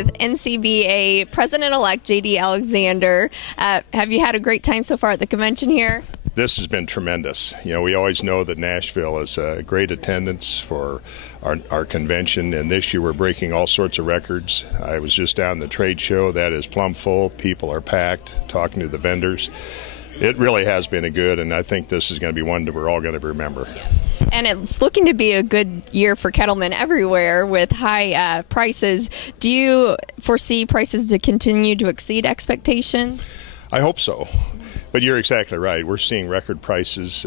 with NCBA President-elect J.D. Alexander. Have you had a great time so far at the convention here? This has been tremendous. You know, we always know that Nashville is a great attendance for our convention, and this year we're breaking all sorts of records. I was just down the trade show. That is plumb full. People are packed, talking to the vendors. It really has been a good, and I think this is going to be one that we're all going to remember. And it's looking to be a good year for cattlemen everywhere with high prices. Do you foresee prices to continue to exceed expectations? I hope so. But you're exactly right. We're seeing record prices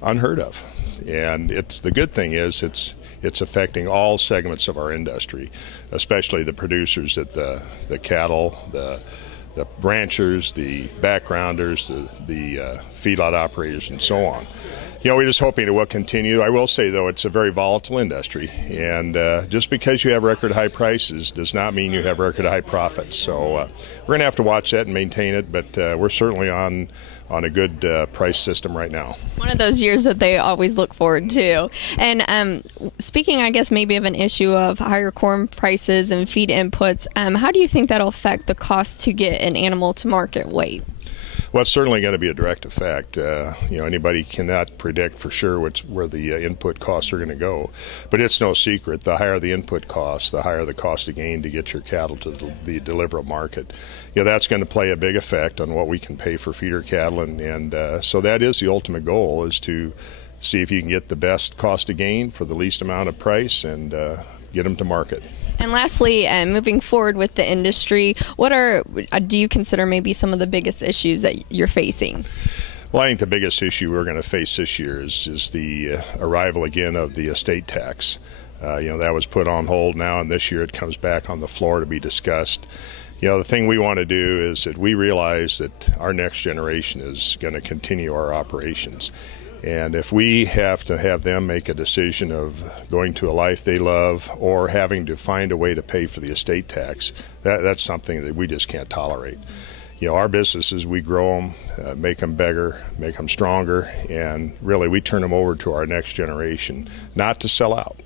unheard of. And the good thing is it's affecting all segments of our industry, especially the producers at the cattle, the ranchers, the backgrounders, the feedlot operators, and so on. You know, we're just hoping it will continue. I will say, though, it's a very volatile industry, and just because you have record high prices does not mean you have record high profits. So we're going to have to watch that and maintain it, but we're certainly on a good price system right now. One of those years that they always look forward to. And speaking, I guess, maybe of an issue of higher corn prices and feed inputs, how do you think that'll affect the cost to get an animal to market weight? Well, it's certainly going to be a direct effect. You know, anybody cannot predict for sure where the input costs are going to go. But it's no secret, the higher the input costs, the higher the cost of gain to get your cattle to the deliverable market. You know, that's going to play a big effect on what we can pay for feeder cattle. And so that is the ultimate goal, is to see if you can get the best cost of gain for the least amount of price and get them to market. And lastly, moving forward with the industry, what do you consider maybe some of the biggest issues that you're facing? Well, I think the biggest issue we're going to face this year is the arrival again of the estate tax. You know, that was put on hold now, and this year it comes back on the floor to be discussed. You know, the thing we want to do is that we realize that our next generation is going to continue our operations. And if we have to have them make a decision of going to a life they love or having to find a way to pay for the estate tax, that's something that we just can't tolerate. You know, our businesses, we grow them, make them bigger, make them stronger, and really we turn them over to our next generation, not to sell out.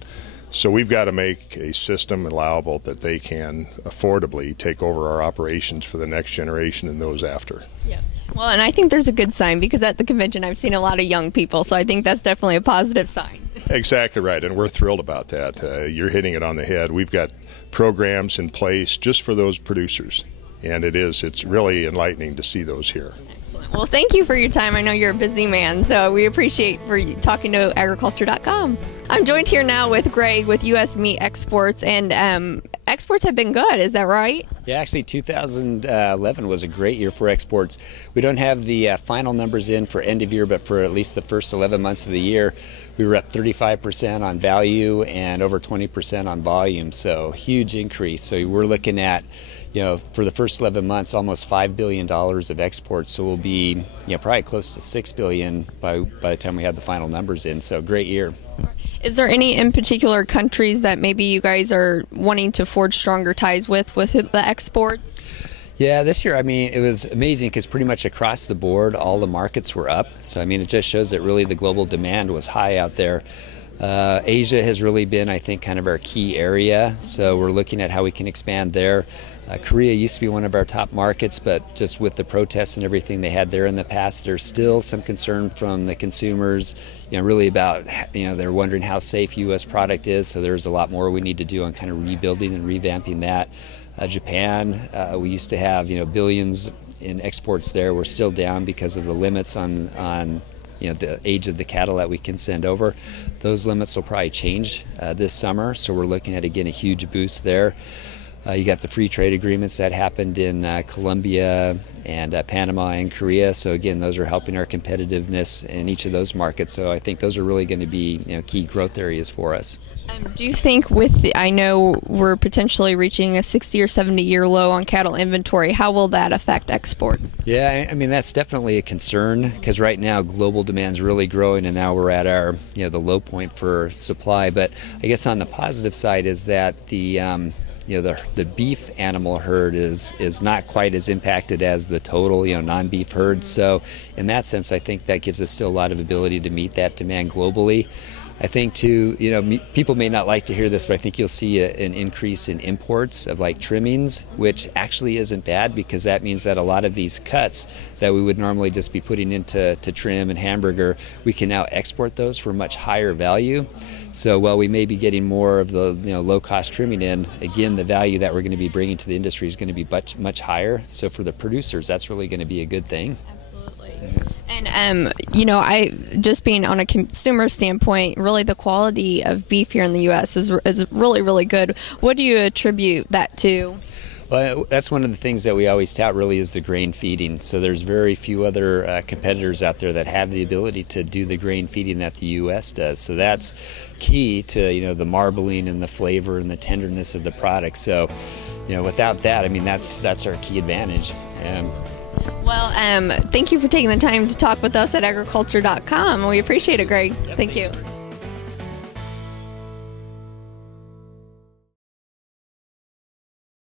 So we've got to make a system allowable that they can affordably take over our operations for the next generation and those after. Yeah. Well, and I think there's a good sign, because at the convention I've seen a lot of young people, so I think that's definitely a positive sign. Exactly right, and we're thrilled about that. You're hitting it on the head. We've got programs in place just for those producers, and it's really enlightening to see those here. Excellent. Well, thank you for your time. I know you're a busy man, so we appreciate for you talking to agriculture.com. I'm joined here now with Greg with U.S. Meat Exports, and exports have been good, is that right? Yeah, actually 2011 was a great year for exports. We don't have the final numbers in for end of year, but for at least the first 11 months of the year, we were up 35% on value and over 20% on volume, so huge increase. So we're looking at, you know, for the first 11 months, almost $5 billion of exports, so we'll be, you know, probably close to $6 billion by the time we have the final numbers in, so great year. Is there any in particular countries that maybe you guys are wanting to forge stronger ties with the exports? Yeah, this year, I mean, it was amazing because pretty much across the board, all the markets were up. So, I mean, it just shows that really the global demand was high out there. Asia has really been, I think, kind of our key area. So we're looking at how we can expand there. Korea used to be one of our top markets, but just with the protests and everything they had there in the past, there's still some concern from the consumers, you know, really about, you know, they're wondering how safe U.S. product is. So there's a lot more we need to do on kind of rebuilding and revamping that. Japan, we used to have, you know, billions in exports there. We're still down because of the limits on you know, the age of the cattle that we can send over. Those limits will probably change this summer, so we're looking at, again, a huge boost there. You got the free trade agreements that happened in Colombia and Panama and Korea. So again, those are helping our competitiveness in each of those markets. So I think those are really going to be, you know, key growth areas for us. Do you think I know we're potentially reaching a 60 or 70 year low on cattle inventory, how will that affect exports? Yeah, I mean, that's definitely a concern because right now global demand's really growing and now we're at our, you know, the low point for supply. But I guess on the positive side is that the you know, the beef animal herd is not quite as impacted as the total, you know, non-beef herd. So in that sense, I think that gives us still a lot of ability to meet that demand globally. I think too, people may not like to hear this, but I think you'll see an increase in imports of like trimmings, which actually isn't bad, because that means that a lot of these cuts that we would normally just be putting into trim and hamburger, we can now export those for much higher value. So while we may be getting more of the low-cost trimming in, again, the value that we're going to be bringing to the industry is going to be much higher. So for the producers, that's really going to be a good thing. Absolutely. And I just being on a consumer standpoint, really the quality of beef here in the U.S. is really, really good. What do you attribute that to? Well, that's one of the things that we always tout, really, is the grain feeding. So there's very few other competitors out there that have the ability to do the grain feeding that the U.S. does. So that's key to the marbling and the flavor and the tenderness of the product. So without that, I mean, that's our key advantage. Well, thank you for taking the time to talk with us at agriculture.com. We appreciate it, Greg. Yep, thank you.